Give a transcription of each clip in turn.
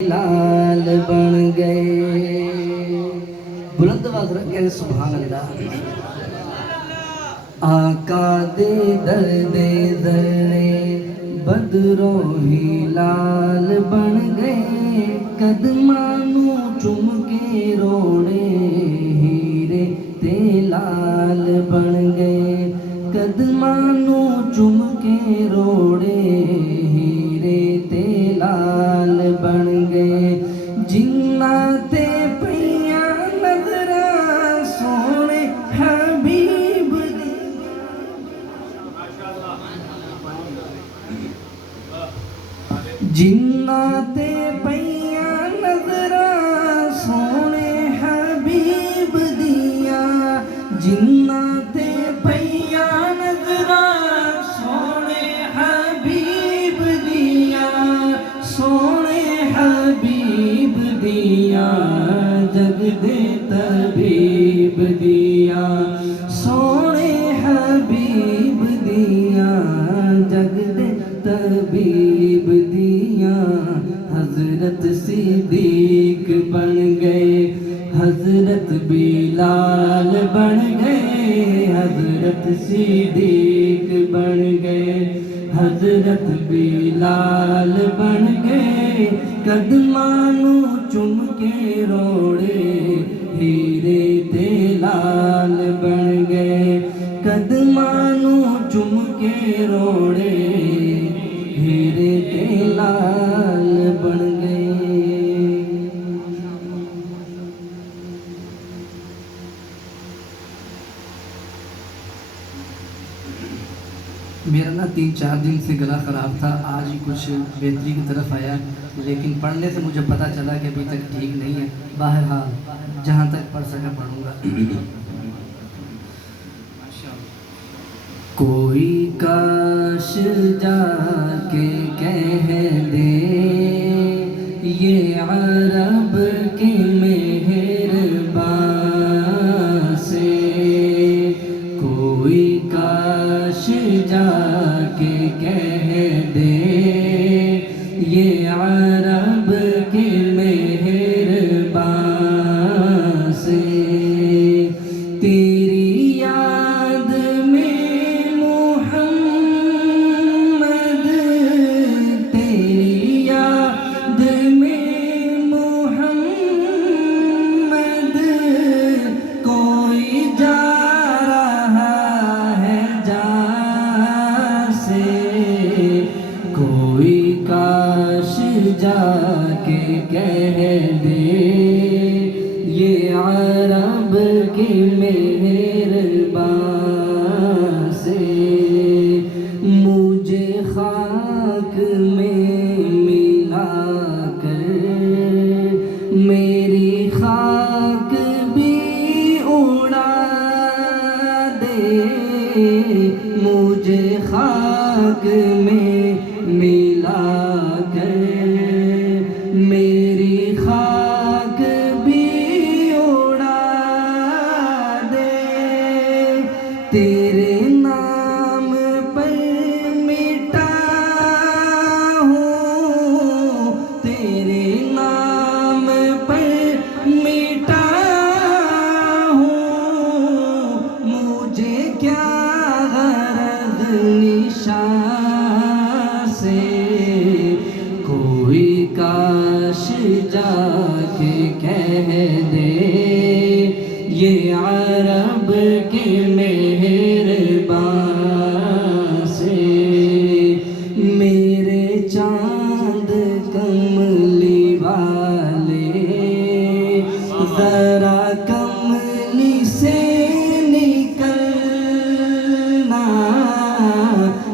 लाल बन गए। बुलंद आवाज रख के सुभान अल्लाह। आका दे दर्दे दर्रे बदरों ही लाल बन गए। कदमानू चुम के रोड़े हीरे ते लाल बन गए। कदमानू चुम के रोड़े हीरे ते लाल बन गए। जिन्ना ते पिया नजरा सोने हबीब दी। जिन्ना ते पिया नजरा सोने हबीब दिया। जिन्ना ते पिया नजरा सोने हबीब दिया। सोने हबीब दिया जग दे तबीब दिया। सोने हबीब दिया जग दे तबीब दिया। हजरत सिद्दीक बन गए। हजरत बिलाल बन गए। हजरत सिद्दीक बन गए। हजरत बिलाल बन गए। कदमानू चुम के रोड़े हीरे ते लाल बन गए। कदमानू चुम के रोड़े हीरे ते लाल बन गए। मेरा ना 3-4 दिन से गला ख़राब था। आज ही कुछ बेहतरी की तरफ आया, लेकिन पढ़ने से मुझे पता चला कि अभी तक ठीक नहीं है। बहरहाल जहाँ तक पढ़ सका पढ़ूँगा। कोई काश जाके कह दे ये अरब के मेहरबान से। कोई काश जाके कह दे ये अरब के मेहरबान से। तेरी याद में मोहम्मद, तेरी याद में मोहम्मद कोई जा रहा है जहाँ से। कोई काश जाके कह दे ये अरब के मेहरबान से। मुझे खाक में मिला कर मेरी खाक भी उड़ा दे। मुझे खाक में मिला कर मेरी खाक भी उड़ा दे। तेरे नाम पर मिटा हूँ। तेरे नाम पर मिटा हूँ। मुझे क्या गरज निशान से। कोई काश जाके कह दे ये अरब के मेहरबान से। मेरे चांद कमली वाले जरा कमली से निकलना।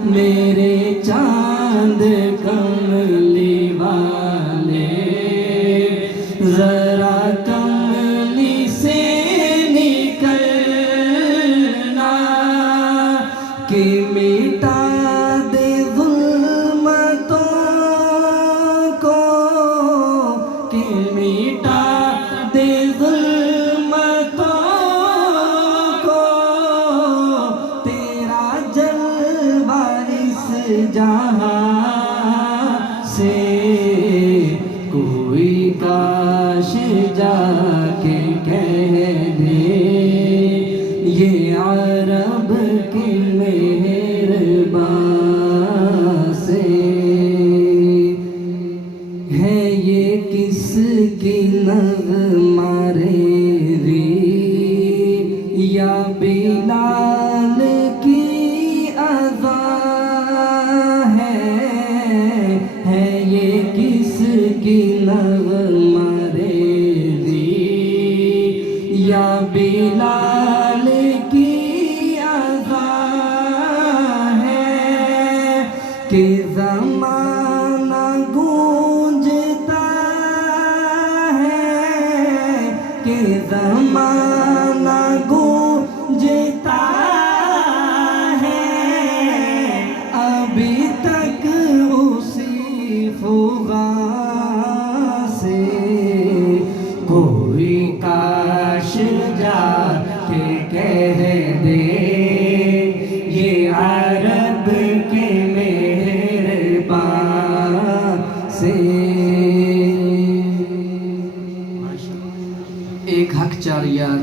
मेरे चांद कमली वाले जरा कमली से निकलना। कि मिटा दे जुल्मतों को। कि मिटा दे जुल्मतों को। तेरा जलवा इस जहां से। कोई काश जाके कह दे ये अरब की मेहरबान से है ये किसकी नग़मा रे या बिलाल की अज़ा है ये किसकी नग़मा रे या बिलाल की अज़ा है कि ज़माना गूंजता है कि ज़माना गूंजता है अभी तक उसी फुगा से कोई काश जाके कह दे ये अरब के मेहरबान से। एक हक चार यार